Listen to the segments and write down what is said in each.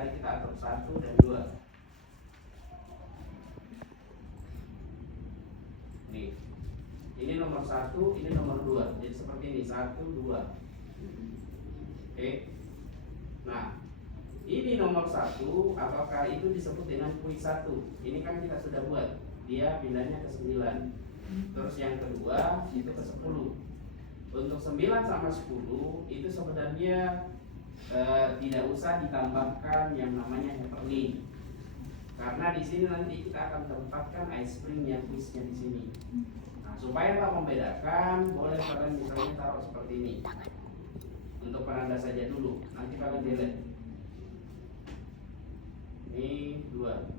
tadi kita atur 1 dan 2. Nih, ini nomor 1, ini nomor 2. Jadi seperti ini, 1, 2. Oke. Nah, ini nomor 1, apakah itu disebut dengan kuis 1? Ini kan kita sudah buat. Dia pindahnya ke 9. Terus yang kedua itu ke 10. Untuk 9 sama 10 itu sebenarnya tidak usah ditambahkan yang namanya hyperlink. Karena di sini nanti kita akan tempatkan iSpring yang kuisnya di sini. Nah, supaya tak membedakan, boleh kalian misalnya taruh seperti ini. Untuk penanda saja dulu. Nanti kalian delete. Ini 2.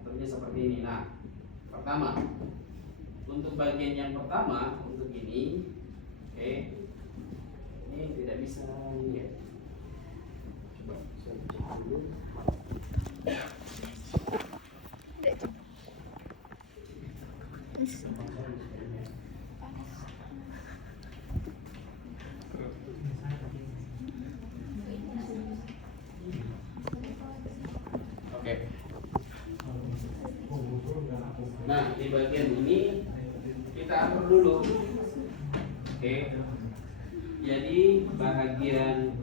Aturnya seperti ini. Nah, pertama, untuk bagian yang pertama, untuk ini, oke, ini tidak bisa ini ya. Coba saya cek dulu. Oke. Nah, di bagian ini kita atur dulu. Oke. Jadi bagian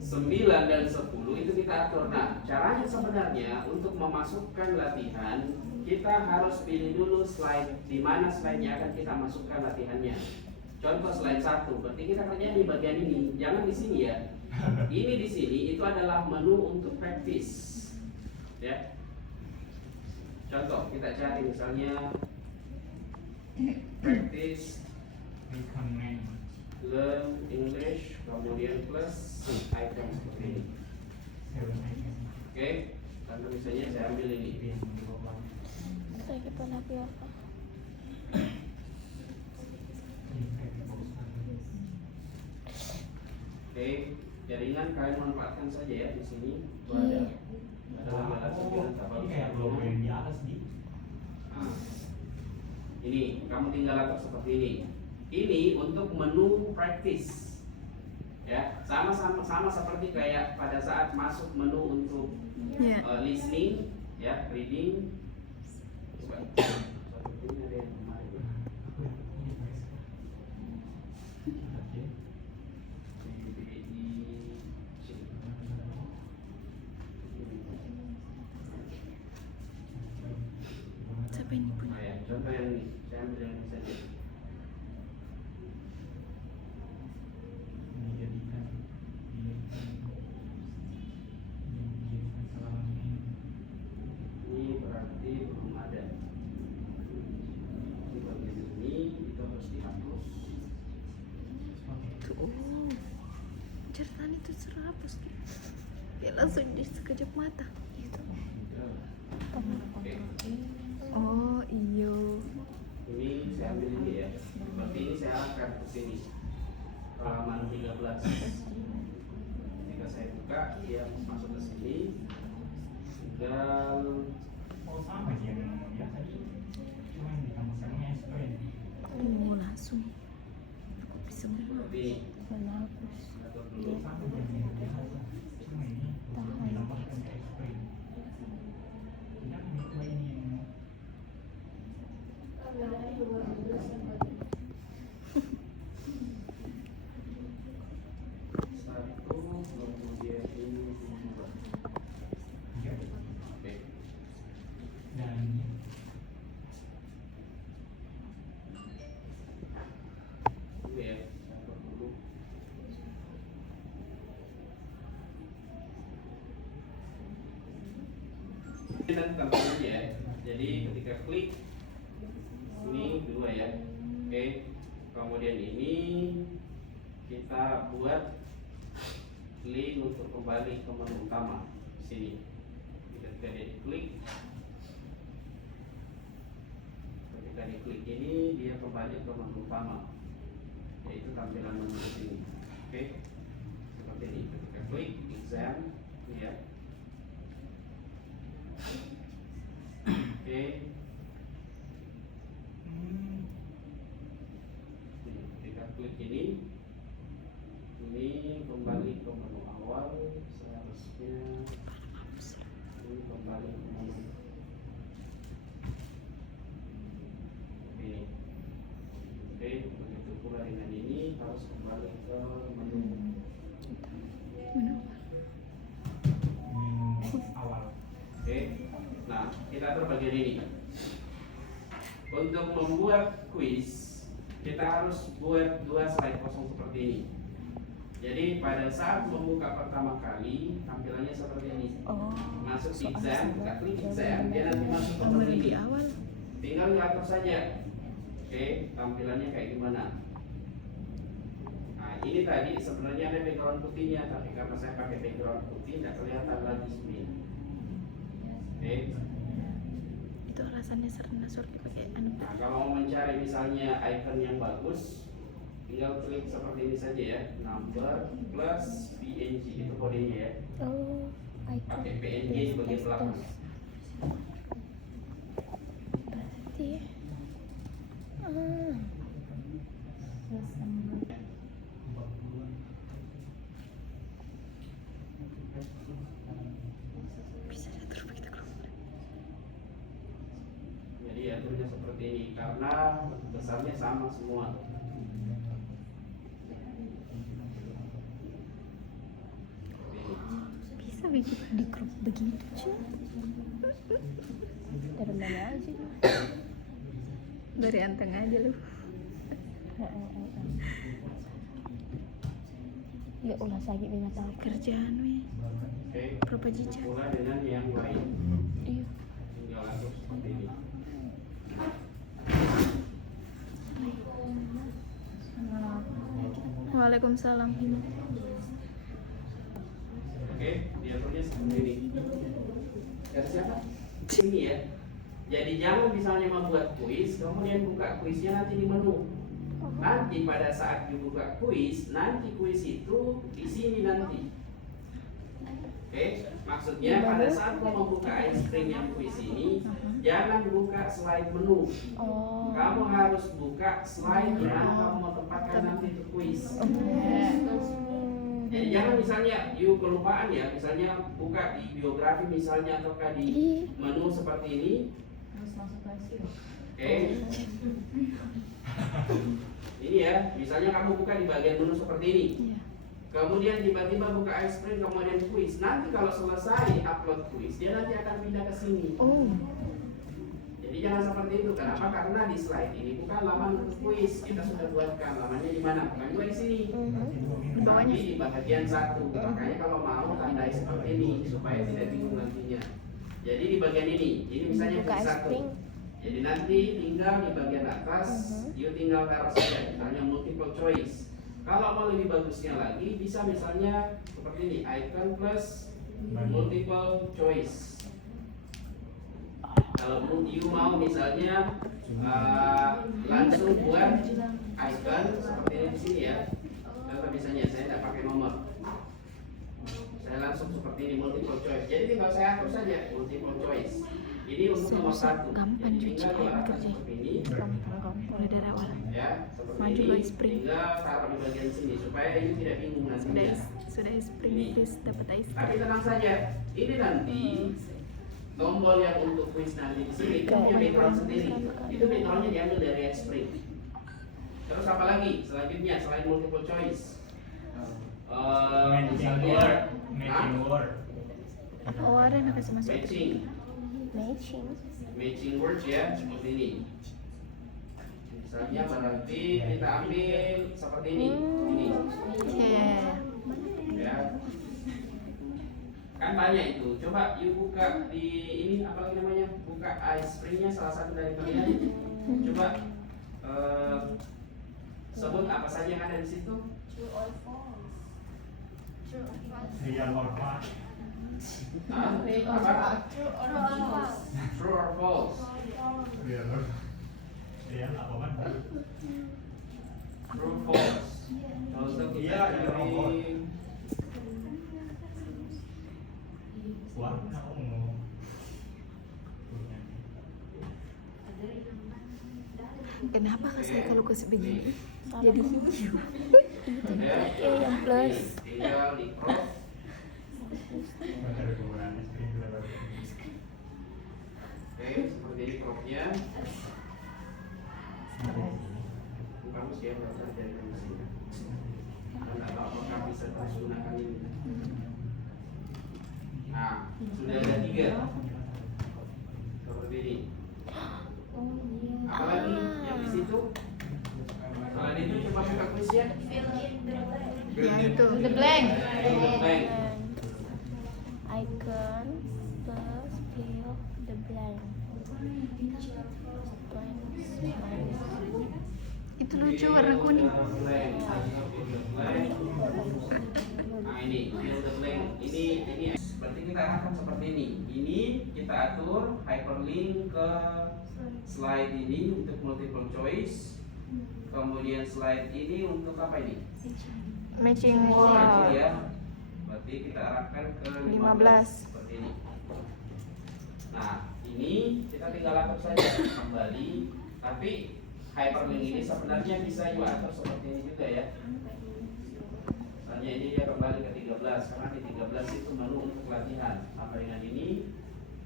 9 dan 10 itu kita atur. Nah, caranya sebenarnya untuk memasukkan latihan, kita harus pilih dulu slide di mana slide-nya akan kita masukkan latihannya. Contoh slide 1, berarti kita kerja di bagian ini, jangan di sini ya. Ini di sini itu adalah menu untuk practice. Ya. Contoh, kita cari misalnya practice learn English, kemudian plus item seperti ini. Oke, contoh misalnya saya ambil ini. Saya kita lagi apa? Oke, jaringan kalian manfaatkan saja ya di sini. Itu ada lambaran 9 tabel. Nah, ini kamu tinggal atur seperti ini. Ini untuk menu practice. Ya, sama seperti kayak pada saat masuk menu untuk listening, ya, reading. Coba. Ini ada yang kemarin. Siapa ini punya? Nah, ya, contoh yang ini, saya ambil yang ini saja. Ini berarti belum ada. Di bagian ini itu harus dihapus. Tuh, ceritanya itu terhapus. Dia langsung di sekejap mata. Gitu. Oke. Oh iyo. Ini saya ambil ini ya. Berarti ini saya arahkan ke sini. Halaman 13. Ketika saya buka, dia masuk ke sini. Tinggal Langsung. Aku bisa seperti ini. menghapus. Atur dulu. Satu, kemudian ini 2. Oke. Dulu ya, saya atur dulu. Ini nanti tampilannya ya. Jadi ketika klik ini 2 ya. Oke. Kemudian ini kita buat link untuk kembali ke menu utama di sini. Ketika dia diklik, ini dia kembali ke menu utama, yaitu tampilan menu di sini. Oke. Seperti ini. Ketika klik exam, ini ya. Oke. Ketika klik ini kembali ke menu awal. seharusnya ini kembali ke menu. Ini. Oke, begitu pula dengan ini harus kembali ke menu. Menu awal. Oke, nah kita atur bagian ini. Untuk membuat kuis, kita harus buat 2 slide kosong seperti ini. Jadi pada saat membuka pertama kali, tampilannya seperti ini. Masuk exam, kita klik exam, dia nanti masuk ke menu di ini. awal. Tinggal diatur saja. Oke, tampilannya kayak gimana? Nah, ini tadi sebenarnya ada background putihnya, tapi karena saya pakai background putih, tidak kelihatan lagi screen. Oke. Itu alasannya Serna Surki pakai anu. Nah, kalau mau mencari misalnya icon yang bagus, tinggal klik seperti ini saja ya, number plus PNG itu kodenya ya. Oh, Pakai PNG di bagian belakang. berarti Bisa diatur begitu kelompok. Jadi aturnya seperti ini karena besarnya sama semua. Bisa di grup begitu cuy. dari mana aja? Dari anteng aja lu. Ya ulah sakit dengan tahu. Kerjaan we. Oke. Berapa jejak? Pula dengan yang lain, Iya. tinggal atur seperti ini. Waalaikumsalam. Oke, diaturnya seperti ini. Dari siapa? Ini ya. Jadi jangan misalnya membuat kuis, kemudian buka kuisnya nanti di menu. Nanti pada saat dibuka kuis, nanti kuis itu di sini nanti. Oke, maksudnya pada saat mau membuka ice cream yang kuis ini, jangan buka slide menu. Oh. Kamu harus buka slide yang kamu mau tempatkan nanti untuk kuis. Jadi jangan misalnya you kelupaan ya, misalnya buka di biografi misalnya ataukah di menu seperti ini. Oke. Ini ya, misalnya kamu buka di bagian menu seperti ini. Kemudian tiba-tiba buka ice cream, kemudian kuis. Nanti kalau selesai upload kuis, dia nanti akan pindah ke sini. Oh. Jadi jangan seperti itu. Kenapa? Karena di slide ini bukan laman untuk kuis. Kita sudah buatkan lamannya di mana? Bukan juga di sini. Tapi di bagian satu. Makanya kalau mau tandai seperti ini supaya tidak bingung nantinya. Jadi di bagian ini misalnya Buka kuis ice satu. cream. Jadi nanti tinggal di bagian atas, you tinggal taruh saja, misalnya multiple choice. Kalau mau lebih bagusnya lagi, bisa misalnya seperti ini, icon plus multiple choice. Kalau you mau misalnya langsung buat icon seperti ini di sini ya. Contoh misalnya saya tidak pakai nomor, saya langsung seperti ini multiple choice. Jadi tinggal saya atur saja multiple choice. Ini untuk nomor satu. Gampang Jadi cuci tinggal air diarahkan kerja. seperti ini. Gampang. Mulai dari awal. Ya, seperti Maju ini. lo spring. Tinggal taruh di bagian sini supaya you tidak bingung nantinya. Sudah spring please dapat ice Tapi cream. tenang saja, ini nanti tombol yang untuk quiz nanti di sini itu punya background sendiri. Itu backgroundnya diambil dari Xspring. Terus apa lagi? Selanjutnya selain multiple choice, misalnya Matching word. Oh ada yang kasih masuk. matching words ya seperti ini. Misalnya berarti kita ambil seperti ini. Ya. Ya. Kan banyak itu. Coba you buka di ini apa lagi namanya? Buka iSpring-nya salah satu dari kalian. Coba sebut apa saja yang ada di situ. Real or false. Hah? Apa? True or false? Real apa kan? True false. Contoh kita Iya, cari Warna ungu. Kenapa saya kalau kasih begini? Jadi hijau. ya. yang plus. Tinggal di crop gunakan ini. Nah, sudah ada 3 seperti ini. Apalagi yang di situ? Kalau di itu cuma buka kuisnya. Ya itu. The blank. The blank. Icon plus fill the blank. Itu lucu warna kuning. Nah ini fill the blank. Ini berarti kita akan seperti ini. Ini kita atur hyperlink ke slide ini untuk multiple choice. Kemudian slide ini untuk apa ini? Matching Ini word. ya. Berarti kita arahkan ke 15 15. seperti ini. Nah, ini kita tinggal atur saja kembali. Tapi hyperlink ini sebenarnya bisa juga atur seperti ini juga ya. Misalnya ini dia kembali ke 13 karena di 13 itu menu untuk latihan. Sama dengan ini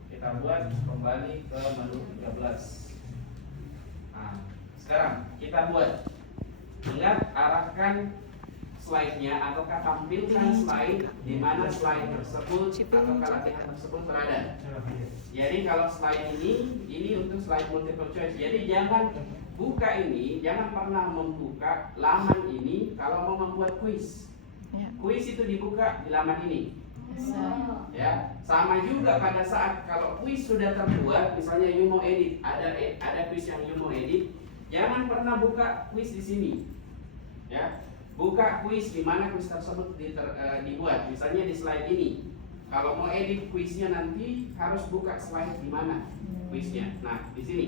kita buat kembali ke menu 13. Nah, sekarang kita buat. Ingat arahkan slide-nya ataukah tampilkan slide di mana slide tersebut atau latihan tersebut berada. Jadi kalau slide ini untuk slide multiple choice. Jadi jangan buka ini, jangan pernah membuka laman ini kalau mau membuat kuis. Ya. Kuis itu dibuka di laman ini. Bisa. Ya, sama juga pada saat kalau kuis sudah terbuat, misalnya you mau edit, ada kuis yang you mau edit, jangan pernah buka kuis di sini. Ya. Buka kuis di mana kuis tersebut dibuat. Misalnya di slide ini. Kalau mau edit kuisnya nanti harus buka slide di mana kuisnya. Nah, di sini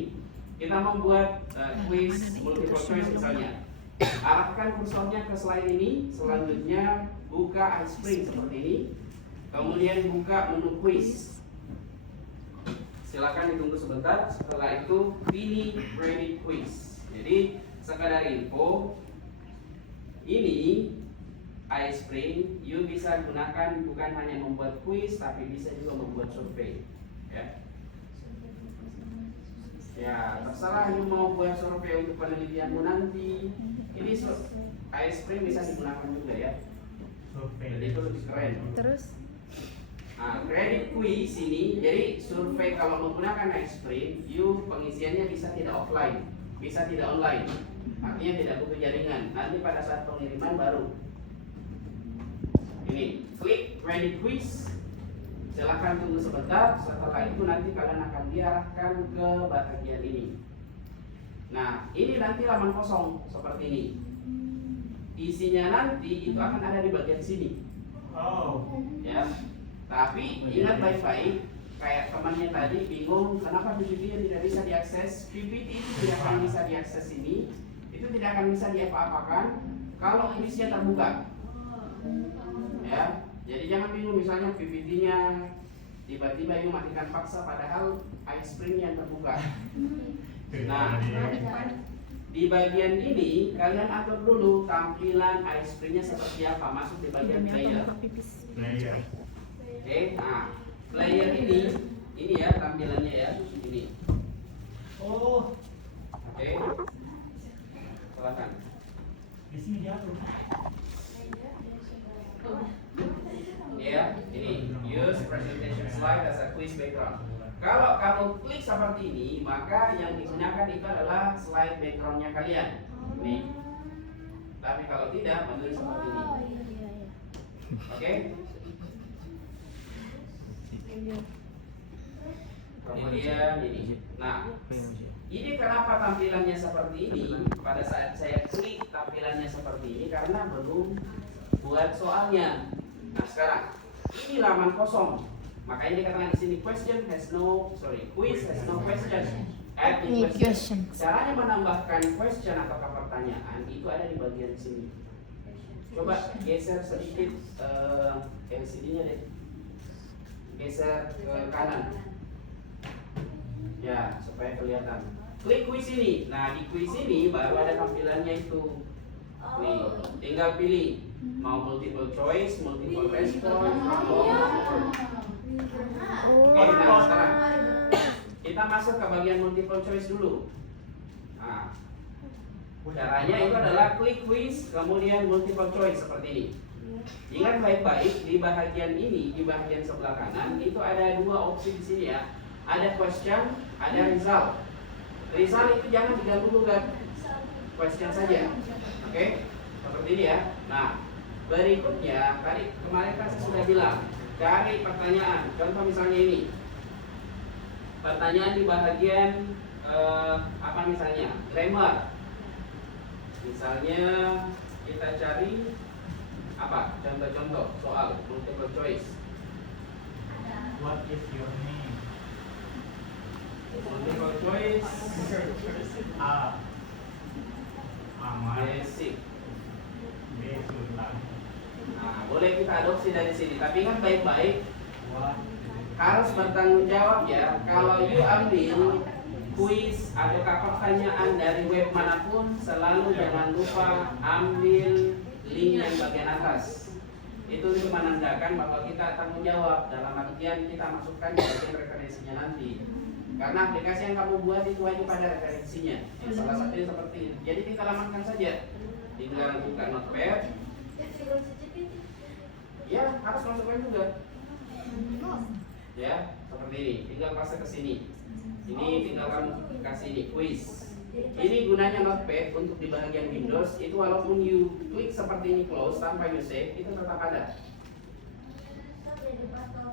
kita membuat kuis multiple choice misalnya. Arahkan kursornya ke slide ini. Selanjutnya buka iSpring seperti ini. Kemudian buka menu kuis. Silakan ditunggu sebentar. Setelah itu pilih Ready Quiz. Jadi sekadar info. Ini iSpring, you bisa gunakan bukan hanya membuat kuis, tapi bisa juga membuat survei. Ya, ya terserah you mau buat survei untuk penelitianmu nanti. Ini iSpring bisa digunakan juga ya. Jadi itu lebih keren. Terus Nah, credit quiz ini, jadi survei kalau menggunakan iSpring, you pengisiannya bisa tidak offline, bisa tidak online. Artinya tidak butuh jaringan. Nanti pada saat pengiriman baru ini klik ready quiz. Silahkan tunggu sebentar. Setelah itu nanti kalian akan diarahkan ke bagian ini. Nah, ini nanti laman kosong seperti ini. Isinya nanti itu akan ada di bagian sini. Oh. Ya. Tapi ingat baik-baik. Kayak temannya tadi bingung kenapa PPT tidak bisa diakses. PPT itu tidak akan bisa diakses ini. Itu tidak akan bisa diapa-apakan kalau kuisnya terbuka. Ya, jadi jangan bingung misalnya PPT-nya tiba-tiba you matikan paksa padahal iSpring yang terbuka. Nah, di bagian ini kalian atur dulu tampilan iSpring-nya seperti apa, masuk di bagian player. Player. Oke, nah player ini ya tampilannya ya, ini. Oh. Oke. Silakan. Di sini jatuh. Ya, ini use presentation slide as a quiz background. Kalau kamu klik seperti ini, maka yang digunakan itu adalah slide backgroundnya kalian. Nih. Tapi kalau tidak, menulis seperti ini. Oke? Kemudian ini. Nah, ini kenapa tampilannya seperti ini? Pada saat saya klik tampilannya seperti ini karena belum buat soalnya. Nah sekarang ini laman kosong, makanya dikatakan di sini quiz has no question. Add new question. Caranya menambahkan question atau pertanyaan itu ada di bagian sini. Coba geser sedikit LCD-nya deh, geser ke kanan. Ya, supaya kelihatan. Klik kuis ini. Nah, di kuis ini baru ada tampilannya itu. Nih, tinggal pilih mau multiple choice, multiple response, atau Oke, nah sekarang kita masuk ke bagian multiple choice dulu. Nah, caranya itu adalah klik quiz, kemudian multiple choice seperti ini. Ingat baik-baik di bagian ini, di bagian sebelah kanan itu ada dua opsi di sini ya. Ada question, ada result. Result itu jangan diganggu gugat, question saja. Oke, seperti ini ya. Nah, berikutnya tadi kemarin kan saya sudah bilang cari pertanyaan. Contoh misalnya ini, pertanyaan di bagian apa misalnya grammar. Misalnya kita cari apa? Contoh-contoh soal multiple choice. What is your name? Multiple choice A. Ahmad. basic. B. Sultan. Nah, boleh kita adopsi dari sini. Tapi kan baik-baik What? harus bertanggung jawab ya. Kalau you ambil kuis atau pertanyaan dari web manapun, selalu jangan lupa ambil link yang bagian atas. Itu untuk menandakan bahwa kita tanggung jawab, dalam artian kita masukkan di bagian referensinya nanti. Karena aplikasi yang kamu buat itu wajib pada referensinya. Yang salah satunya seperti ini. Jadi tinggal amankan saja. Tinggal buka notepad. Ya, harus masukkan juga. Ya, seperti ini. Tinggal paste ke sini. Ini tinggal kamu kasih ini quiz. Ini gunanya notepad untuk di bagian Windows itu walaupun you klik seperti ini close tanpa you save itu tetap ada.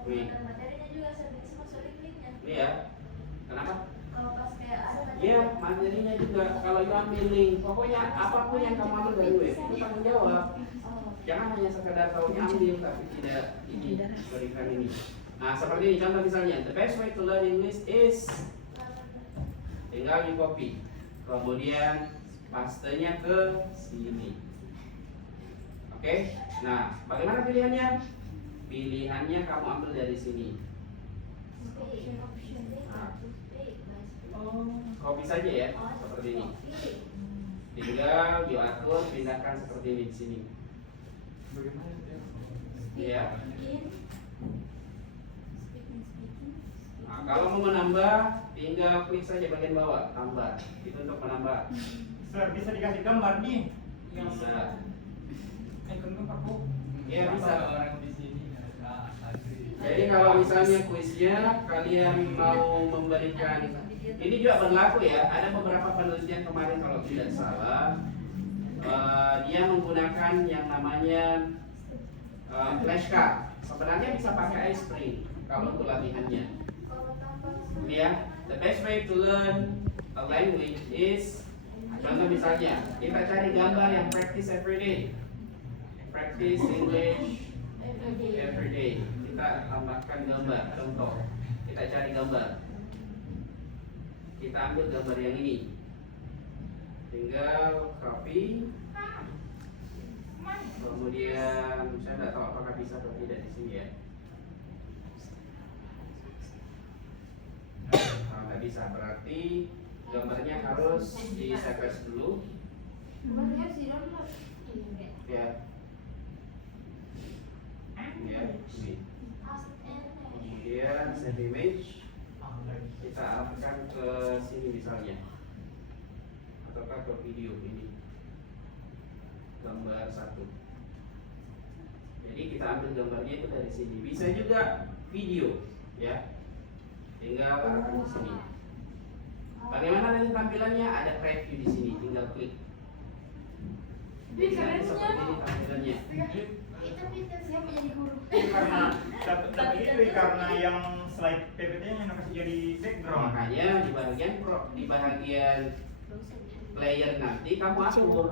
Nih. Ini ya. Kenapa? Iya, materinya juga. Kalau you ambil link, pokoknya apapun yang kamu ambil dari web itu tanggung jawab. Jangan hanya sekedar tahunya ambil tapi tidak ini berikan ini. Nah, seperti ini contoh misalnya, the best way to learn English is, tinggal di copy, kemudian pastenya ke sini. Oke, nah bagaimana pilihannya? Pilihannya kamu ambil dari sini. Nah, copy saja ya, seperti ini. Tinggal diatur, pindahkan seperti ini di sini. Ya. Nah, kalau mau menambah, tinggal klik saja bagian bawah, tambah. Itu untuk menambah. Sir, bisa dikasih gambar nih? Bisa. Aku. Iya bisa. Jadi kalau misalnya kuisnya kalian mau memberikan, ini juga berlaku ya. Ada beberapa penelitian kemarin kalau tidak salah, dia menggunakan yang namanya flashcard. Sebenarnya bisa pakai iSpring kalau untuk latihannya. Ini ya, the best way to learn a language is, contoh misalnya kita cari gambar yang practice every day. Practice English every day. Kita tambahkan gambar. Contoh, kita cari gambar. Kita ambil gambar yang ini. Tinggal copy. Kemudian saya tidak tahu apakah bisa atau tidak di sini ya. Kalau nggak bisa berarti gambarnya harus di save as dulu. Ya. Ya, ini. Kemudian save image. Kita alihkan ke sini misalnya, ataukah ke video ini. Gambar 1. Jadi kita ambil gambarnya itu dari sini. Bisa juga video, ya. Tinggal arahkan ke sini. Bagaimana nanti tampilannya? Ada preview di sini. Tinggal klik. Jadi nanti seperti ini tampilannya. Tapi itu karena yang slide PPT-nya yang kasih jadi background. Makanya di bagian player nanti kamu atur.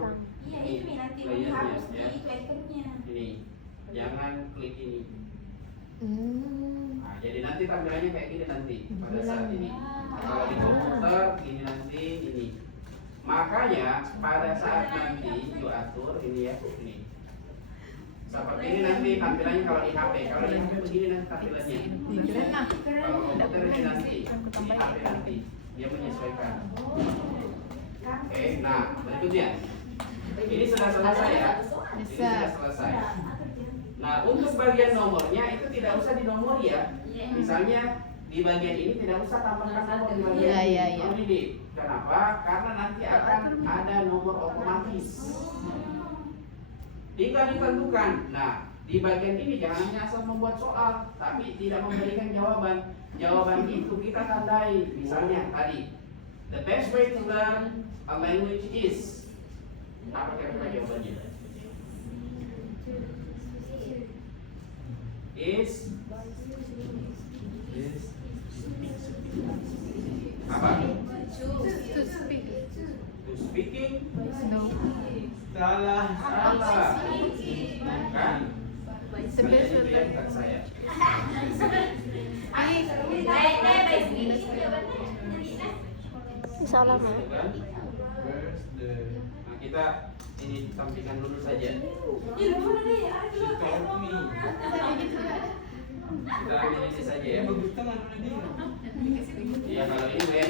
Iya, ini nanti Playernya, harus ya. di ikonnya. Ini, jangan klik ini. Nah, jadi nanti tampilannya kayak gini nanti pada saat ini. Kalau di komputer ini nanti ini. Makanya pada saat nanti you atur ini ya, ini. Seperti ini nanti tampilannya kalau di HP. Kalau di HP begini nanti tampilannya. Kalau komputer ini nanti di HP nanti dia menyesuaikan. Oke, nah berikutnya. Ini sudah selesai ya. Ini sudah selesai. Nah, untuk bagian nomornya itu tidak usah dinomori ya. Misalnya di bagian ini tidak usah tambahkan nomor di bagian ini. No need. Kenapa? Karena nanti akan ada nomor otomatis. tinggal ditentukan. Nah, di bagian ini jangan hanya asal membuat soal, tapi tidak memberikan jawaban. Jawaban itu kita tandai. Misalnya tadi, the best way to learn a language is. Apa kira-kira jawabannya? Is apa? To speak. To speaking? No. Salah. Salah. Kan? The best Itu ya, way. bukan saya. Salah mah. Gitu kan? Nah, kita ini tampilkan dulu saja. Kita ambil ini saja ya. Iya kalau ini Ben.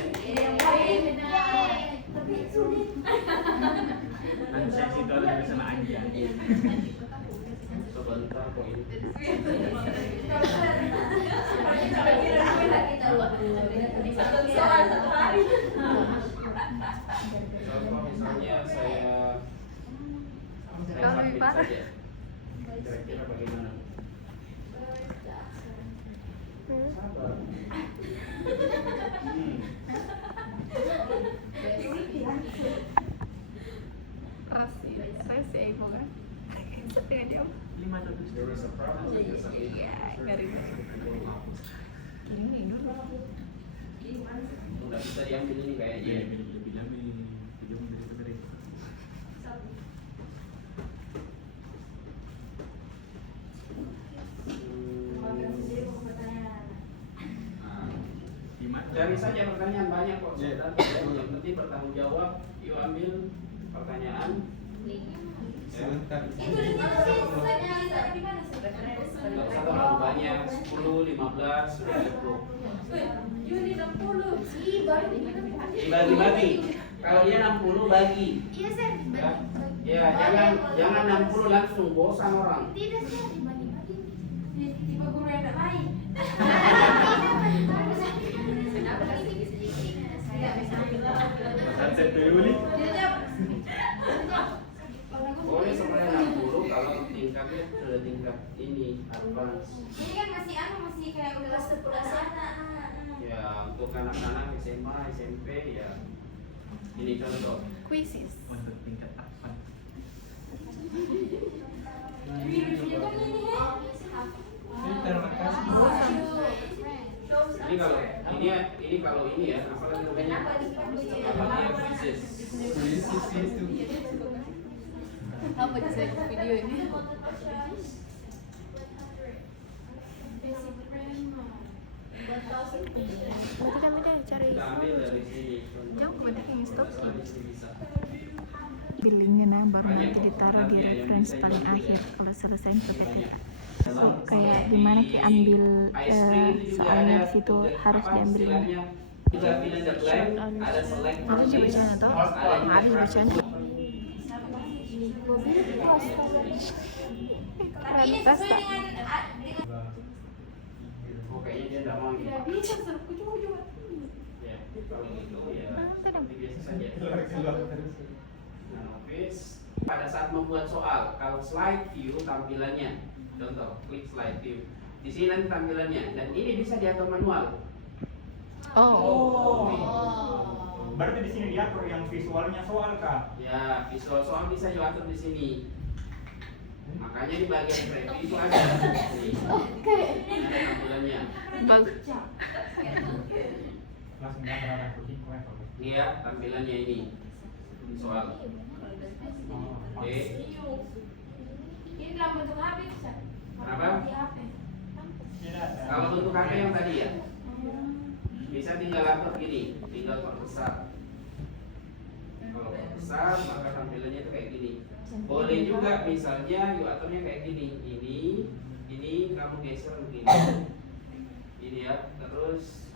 Anjay itu ada sama anjay. Sebentar kok ini. Contoh misalnya saya Kalau lebih submit parah. saja. Kira-kira bagaimana? Sabar. Rasi ego kan. Setengah jam. There is a problem with the submit. Iya, garing. Udah bisa diambil ini kayaknya. Cari saja pertanyaan banyak kok. Sebenarnya yang penting bertanggung jawab. Yuk ambil pertanyaan. Sebentar. Nggak usah terlalu banyak. 10, 15, sudah cukup. Dibagi-bagi. Kalau dia 60 bagi. Iya, Sir. Ya, jangan 60 langsung bosan orang. Tidak, Sir. Tiba guru yang tak baik. Sunset dulu nih. Boleh sebenarnya 60 kalau tingkatnya sudah tingkat ini advance. Ini kan masih kayak udah kelas anak. Ya untuk anak-anak SMA, SMP ya ini contoh. Quizzes. Untuk tingkat apa? Terima kasih. Ini kalau ini ya apa lagi namanya? Namanya quizzes. Apa sih video ini? Berarti kami deh cari Kita ambil dari sini. Jauh banyak yang stop. Bisa. Billingnya nah baru nanti ditaruh di reference paling akhir kalau selesai PPT. Kayak gimana ki ambil soalnya di situ harus diambil ini. Juga fill in the blank, ada select Harus dibacanya toh? Harus dibacanya. Tapi ini Tes sesuai tak? dengan Oh, kayaknya dia nggak mau nih. bisa suruh juga. Ya, kalau gitu ya tidak. seperti biasa saja. Nah, notice pada saat membuat soal, kalau slide view tampilannya, contoh, klik slide view. Di sini nanti tampilannya, dan ini bisa diatur manual. Oh. Berarti di sini diatur yang visualnya soal kah? Ya, visual soal bisa diatur di sini. Makanya di bagian preview itu ada. Oke. Ada tampilannya. Bagus. Langsung diatur ada kucing kue. Iya, tampilannya ini. Soal. Oke. Ini dalam bentuk HP bisa. Kenapa? Di HP. Kalau bentuk HP yang tadi ya, bisa tinggal atur gini, tinggal perbesar. Kalau perbesar maka tampilannya itu kayak gini. Boleh juga misalnya yuk aturnya kayak gini. Ini kamu geser begini. Ini ya, terus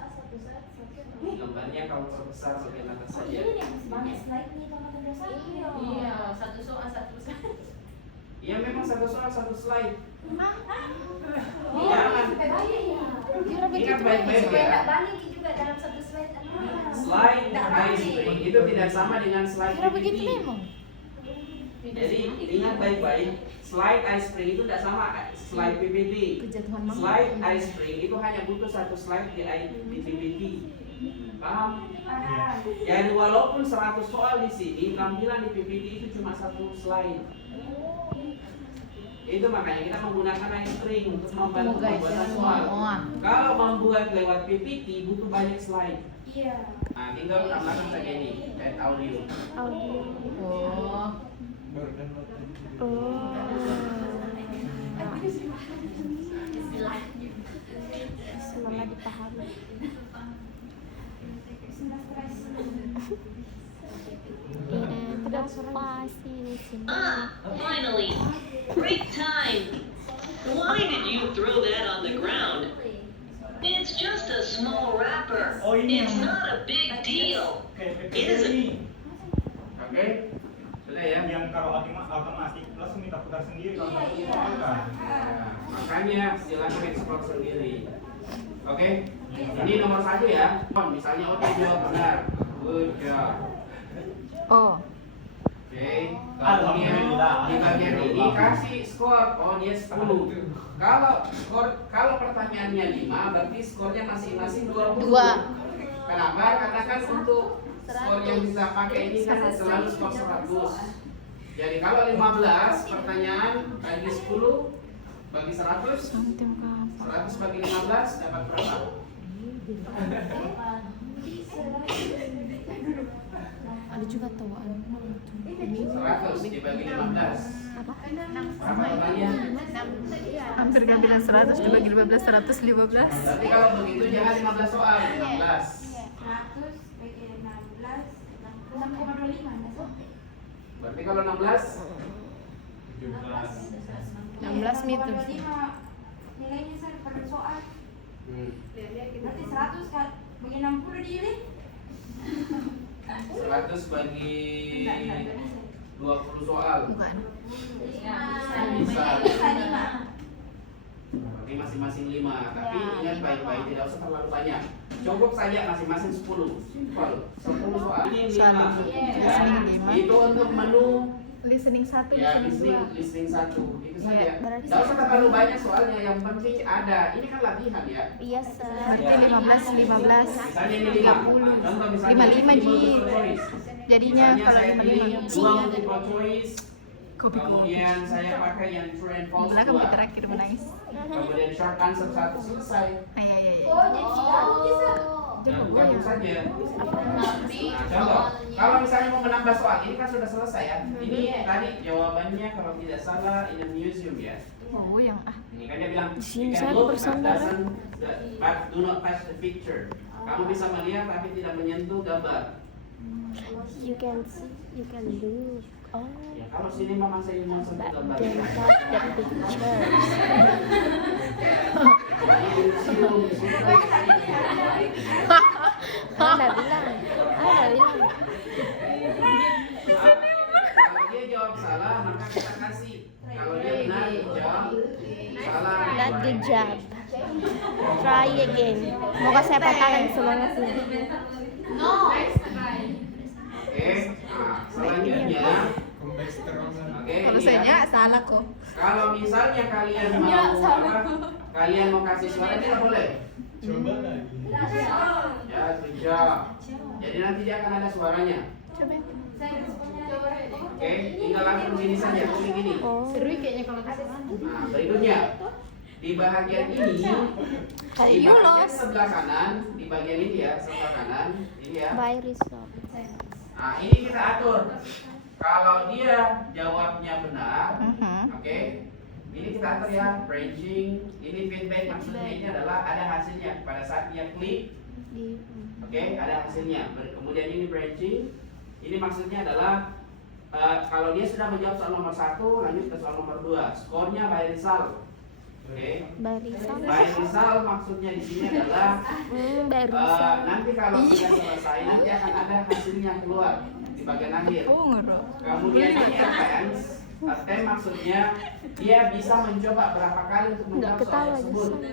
gambarnya kamu perbesar bagian atas Oh, saja. ini yang masih banyak slide nih sama terbiasa. Iya, satu soal satu slide. Iya memang satu soal satu slide. Oh, Jangan. sampai banyak ya. Ingat baik-baik Supaya ya. nggak balik juga dalam satu slide. Slide Nggak high balik. screen itu tidak sama dengan slide Kira begitu PPT. memang. Jadi ingat baik-baik, slide ice spring itu tidak sama slide PPT. Slide ice spring itu hanya butuh satu slide di PPT. Paham? Jadi walaupun 100 soal di sini, tampilan di PPT itu cuma satu slide. Itu makanya kita menggunakan ice spring untuk membantu pembuatan soal. Kalau membuat lewat PPT butuh banyak slide. Iya. Nah, tinggal tambahkan saja ini, kayak audio. Audio. Oh. Oh. Semoga dipahami. Udah pasti di sini. Finally! Great time! Why did you throw that on the ground? It's just a small wrapper. Oh, ini It's yang- not a big deal. Kayak It is a ini Oke? Sudah ya? yang kalau otomatis langsung kita putar sendiri kalau Iya, mau iya. soal kan. Nah, makanya silakan explore sendiri. Oke? Ini nomor 1 ya. Misalnya jawab benar. Good job. Oh, Oke. Kemudian Alhamdulillah. di bagian ini kasih skor. Oh, dia 10. Kalau pertanyaannya 5, berarti skornya masing-masing 20. Kenapa? Karena kan untuk skor yang bisa pakai ini kan selalu skor 100. Jadi kalau 15 pertanyaan bagi 10 bagi 100, santim kan. 100 bagi 15 dapat berapa? Ada juga tawaan. 100 dibagi 15. Berapa pertanyaan? Hampir gak bilang 100 dibagi 15, 115. Berarti kalau begitu jangan 15 soal, 16. 100 bagi 16, 6,25. Berarti kalau 16 16 meter. 6,25 nilainya saya per soal. Berarti 100 kan bagi 60 diri. 100 bagi 20 soal. Bukan. Bisa. Bisa 5. Berarti masing-masing 5. Tapi ingat baik-baik tidak usah terlalu banyak. Cukup saja masing-masing 10. Simpel. 10 soal. Ini 5. Listening 5. Itu untuk menu Listening 1, ya listening 2. listening 1. Itu saja. berarti Tidak usah terlalu banyak soalnya, yang penting ada. Ini kan latihan ya. Iya, Sir. Berarti 15. Misalnya ini 5. Contoh misalnya 55, Ji. multiple choice. Jadinya Misalnya kalau saya pilih 55. 2 multiple choice. Kopi. Kemudian saya pakai yang true and false Belakang 2. terakhir menangis. Kemudian short answer 1 selesai. Ay. Oh, jadi kamu bisa. Nah, gabung saja. Tapi Nah, contoh, kalau misalnya mau menambah soal, ini kan sudah selesai ya. Ini tadi jawabannya kalau tidak salah in a museum ya. Oh, yang Ini kan dia bilang, Di sini you saya can look but bersaudara. but do not touch the picture. Kamu bisa melihat tapi tidak menyentuh gambar. You can see, you can look. Oh, Ya, kalau sini memang saya mau sentuh but gambar. don't touch the pictures. Ada bilang. Kalau dia jawab salah, maka kita kasih. Kalau dia benar, jawab salah. Not good job. Try again. Moga saya patahkan semangatnya. No. Oke, nah, selanjutnya. Oke, kalau ini saya ya. salah kok. Kalau misalnya kalian mau kalian mau kasih suara tidak boleh. Coba lagi. Ya, kerja. Jadi nanti dia akan ada suaranya. Coba. Saya responnya. Oke, tinggal langsung sini saja, klik ini. Oh, seru kayaknya kalau kasih Nah, berikutnya di bagian ini, Kayak di bagian Yulos. sebelah kanan, di bagian ini ya, sebelah kanan, ini ya. by result. Nah, ini kita atur. Kalau dia jawabnya benar, oke, ini kita atur ya, branching. Ini feedback maksudnya ini adalah ada hasilnya pada saat dia klik. Di Oke, ada hasilnya. Kemudian ini branching. Ini maksudnya adalah kalau dia sudah menjawab soal nomor 1, lanjut ke soal nomor 2. Skornya by result. Oke. by result. By result maksudnya di sini adalah By result. nanti kalau sudah selesai nanti akan ada hasilnya keluar di bagian akhir. Oh, ngero. Kemudian ini advance. Advance maksudnya dia bisa mencoba berapa kali untuk Nggak menjawab soal ketawa tersebut. justru.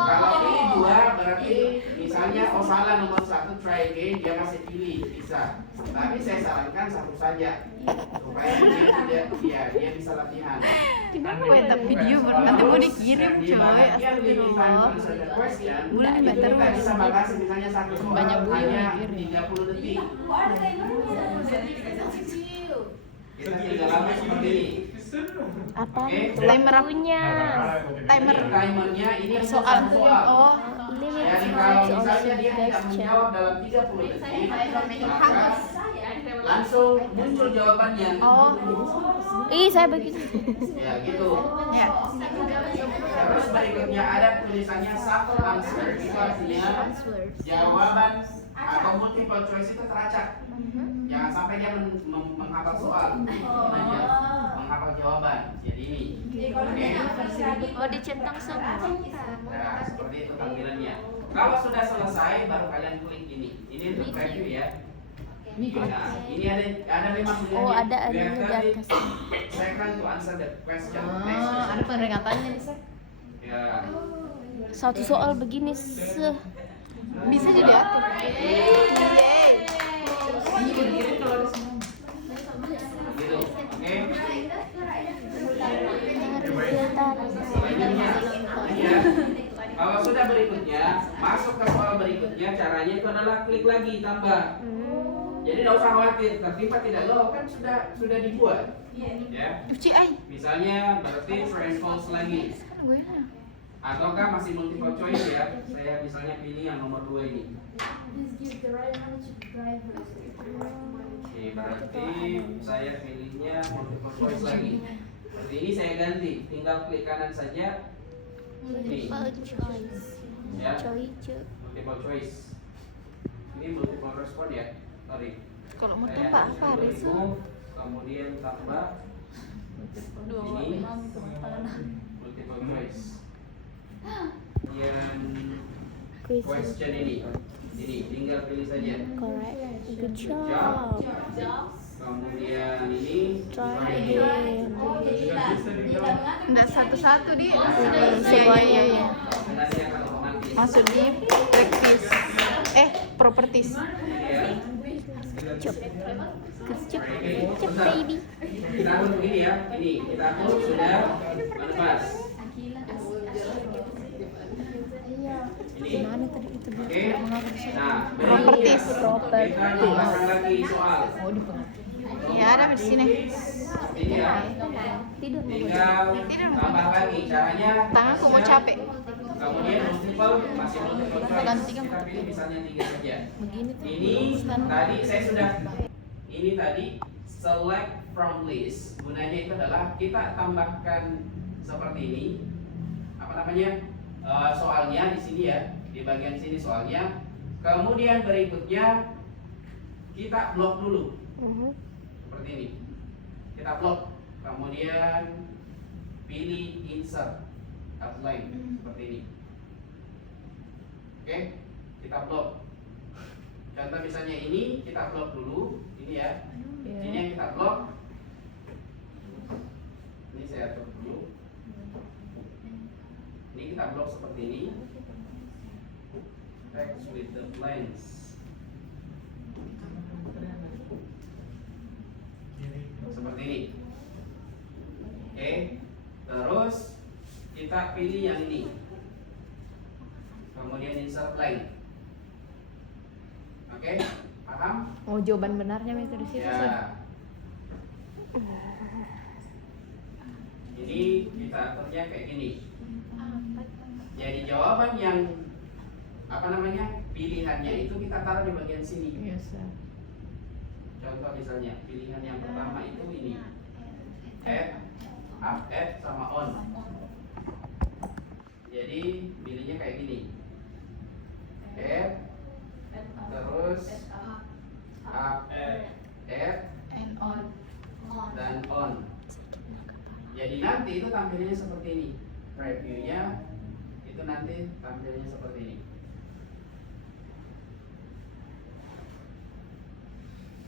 Kalau ini dua berarti misalnya oh salah nomor 1 try again, dia masih pilih bisa. Tapi saya sarankan satu saja supaya dia bisa latihan. Kenapa beta video nanti mau dikirim coy? Astagfirullah. Bulan ini Kita terus. bisa batasi misalnya satu soal Banyak bulu hanya dikirim. 30 detik. Ada timernya. Kita tinggal lama seperti ini. Apa? Oke. Timer Waktunya. Timer. Timernya ini Soal. soal. Oh, Limit Jadi time kalau to misalnya answer dia tidak question. menjawab dalam 30 detik, maka langsung muncul jawabannya. oh, Ih, saya begitu. Ya gitu. ya. Terus berikutnya ada tulisannya satu answer, itu artinya jawaban atau multiple choice itu teracak. Jangan sampai dia menghafal soal, Nah, dia menghafal jawaban. Jadi ini. Oke. Oh, dicentang semua. Nah, seperti itu tampilannya. Kalau sudah selesai, baru kalian klik ini. Ini untuk preview ya. Nah, ini ada memang pilihannya. Oh, ada We have di atas. 30 seconds to answer the question. Oh, Next ada question. peringatannya nih, Sir. Ya. Satu soal begini Bisa jadi atur. Gitu. Oke. Selanjutnya, ya. Kalau sudah berikutnya, masuk ke soal berikutnya, caranya itu adalah klik lagi tambah. Jadi tidak usah khawatir, tertimpa tidak lo kan sudah dibuat. Ya. Cuci ai. Misalnya berarti true and false lagi. Gue ya. Ataukah masih multiple choice ya? Saya misalnya pilih yang nomor 2 ini. Oke, berarti saya pilihnya multiple choice lagi. Seperti ini saya ganti, tinggal klik kanan saja. Nih, Multiple choice. ya, Choice. multiple choice. Ini multiple respon ya. Sorry. Kalau mau Saya tambah apa? dulu Resu? remove, kemudian tambah ini multiple choice. Yang Quiz. question ini tinggal pilih saja. Correct. Good Job. job. Kemudian ini Try again. Enggak satu-satu di. Semuanya. Iya. nanti akan otomatis. Masuk di practice. Properties. Ya. Good job. Good job, Bentar. baby. Kita atur begini ya. Ini kita atur sudah menebas. Ini. Mana tadi itu biar Oke. Nah, Properties. berikutnya kita tambahkan lagi soal. Ya, ada di sini. Ini ya. Tidur. Tinggal tambah lagi. Caranya Tanganku mau capek. kemudian multiple masih multiple choice. Gantikan. Kita pilih misalnya 3 saja. Begini. Ini tadi saya sudah ini tadi select from list. Gunanya itu adalah kita tambahkan seperti ini. Apa namanya? Soalnya di sini ya, di bagian sini soalnya. Kemudian berikutnya kita blok dulu. Seperti ini. Kita blok. Kemudian pilih insert outline seperti ini. Oke, kita blok. Contoh misalnya ini kita blok dulu, ini ya. Ini yang kita blok. Ini saya atur dulu. Ini kita blok seperti ini. Text with the blanks. Seperti ini. Oke. Terus kita pilih yang ini. Kemudian insert blank. Oke, paham? Oh, jawaban benarnya itu di situ, Sir. Ya. Jadi kita aturnya kayak gini. Jadi jawaban yang apa namanya pilihannya itu kita taruh di bagian sini. Iya, Sir. Contoh misalnya pilihan yang pertama itu ini, add, up, add sama on. Jadi pilihnya kayak gini, add, terus up, add, And on. dan on. Jadi nanti itu tampilnya seperti ini. Previewnya itu nanti tampilnya seperti ini.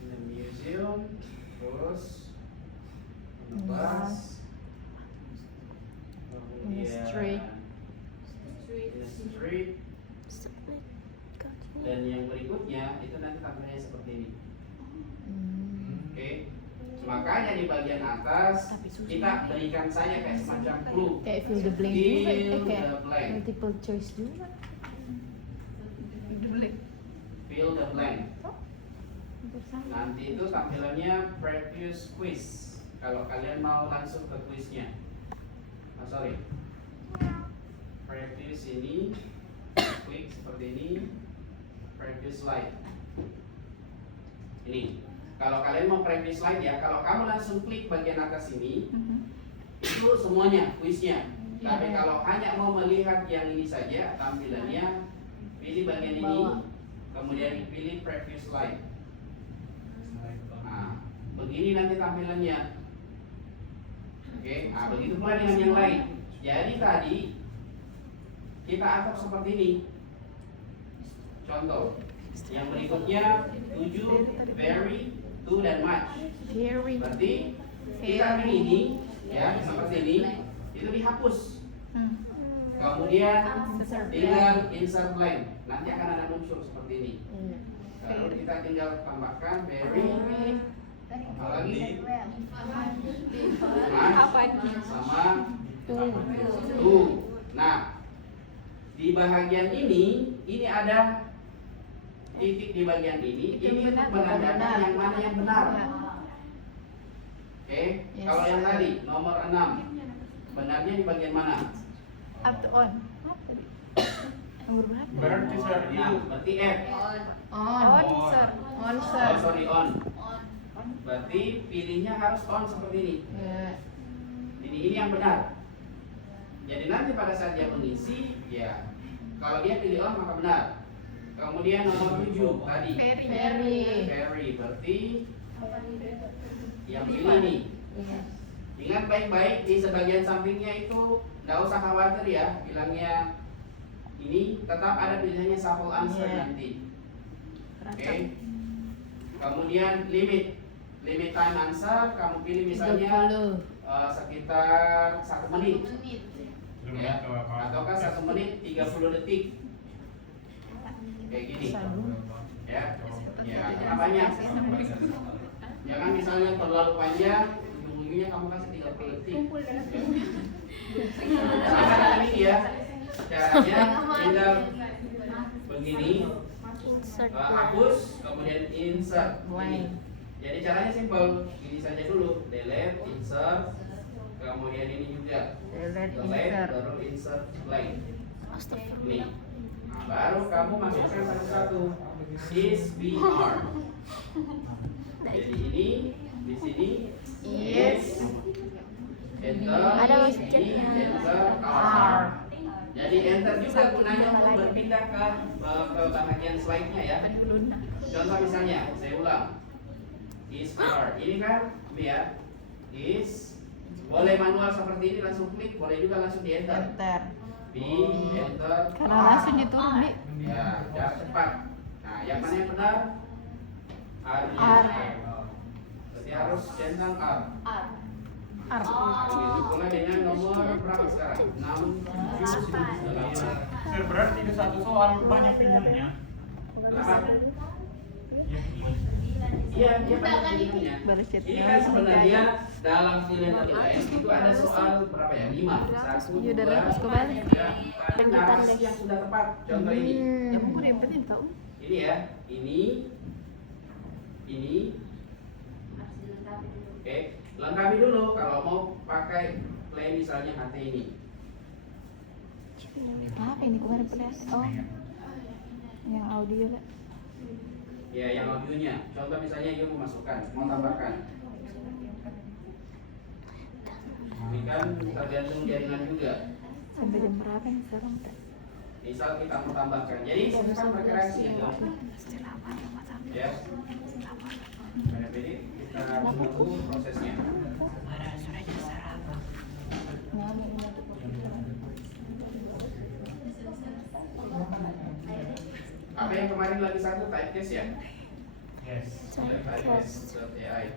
In the museum, terus bus, kemudian street. in the street, dan yang berikutnya itu nanti tampilannya seperti ini. Oke. Makanya di bagian atas kita berikan saja kayak semacam clue. Kayak fill the blank Fill juga, kayak the blank. multiple choice juga. Fill the blank. Nanti itu tampilannya previous quiz. Kalau kalian mau langsung ke quiznya. Oh, sorry. Previous ini quick seperti ini. Previous slide. Ini. Kalau kalian mau previous slide ya, kalau kamu langsung klik bagian atas ini, itu semuanya quiznya. Tapi kalau hanya mau melihat yang ini saja tampilannya, pilih bagian ini, kemudian pilih previous slide. Nah, begini nanti tampilannya. Oke, nah begitu pula dengan yang lain. Jadi tadi kita atur seperti ini. Contoh, yang berikutnya 7, very, to dan much. Very. Berarti kita pilih ini, ya seperti ini, itu dihapus. Kemudian tinggal insert blank. Nanti akan ada muncul seperti ini. Lalu kita tinggal tambahkan very, apalagi sama to. Nah, di bagian ini ada titik di bagian ini untuk menandakan yang mana yang benar. Oke, kalau yang tadi nomor 6 benarnya di bagian mana? Up to on. Nomor berapa? Berarti sir itu Berarti F. On, sir. On, sir. Oh, sorry, on. Berarti pilihnya harus on seperti ini. Ini yang benar. Jadi nanti pada saat dia mengisi, ya kalau dia pilih on maka benar. Kemudian nomor 7 tadi very, berarti yang pilih nih. Ingat baik-baik di sebagian sampingnya itu nggak usah khawatir ya, bilangnya ini tetap ada pilihannya shuffle answer nanti. Oke. Kemudian limit time answer kamu pilih misalnya sekitar 1 menit. Ya, ataukah 1 menit 30 detik. Kayak gini. Ya. Ya, karena banyak. Jangan misalnya terlalu panjang, ujung-ujungnya kamu kasih 30 detik. Sama dengan ini ya. Caranya tinggal begini. Hapus, kemudian insert. Ini. Jadi caranya simple. Ini saja dulu, delete, insert, kemudian ini juga delete, baru insert blank. Ini. Nah, baru kamu masukkan satu-satu. Is BR. Jadi ini di sini is enter, ini enter R. Jadi enter juga gunanya untuk berpindah ke bagian slide-nya ya. Contoh misalnya, saya ulang. Is BR. Ini kan ini ya. Is boleh manual seperti ini langsung klik, boleh juga langsung di enter. B enter. Karena langsung diturun, Bi. Ya, cara cepat. Nah, yang mana yang benar? R. Berarti harus centang R. Begitu pula dengan nomor berapa sekarang? 6, 7, 8. sir berarti itu satu soal banyak pilihannya. Iya, dia banyak pilihannya. Ini kan sebenarnya dalam pilihan LUS itu ada soal berapa ya? 5. 1, 2, 3, 4. Narasi yang sudah tepat. Contoh ini. Ini ya, ini. Oke, lengkapi dulu kalau mau pakai play misalnya HT ini. Apa ini kemarin pada? Oh, yang audio lah. Ya, yang audionya. Contoh misalnya dia mau masukkan, mau tambahkan. Ini kan tergantung jaringan juga. Sampai jam berapa nih sekarang? Misal kita mau tambahkan. Jadi simpan berkreasi itu. Ya. Jadi kita tunggu prosesnya. Apa yang kemarin lagi satu typecast ya? Yes. Typecast.ai.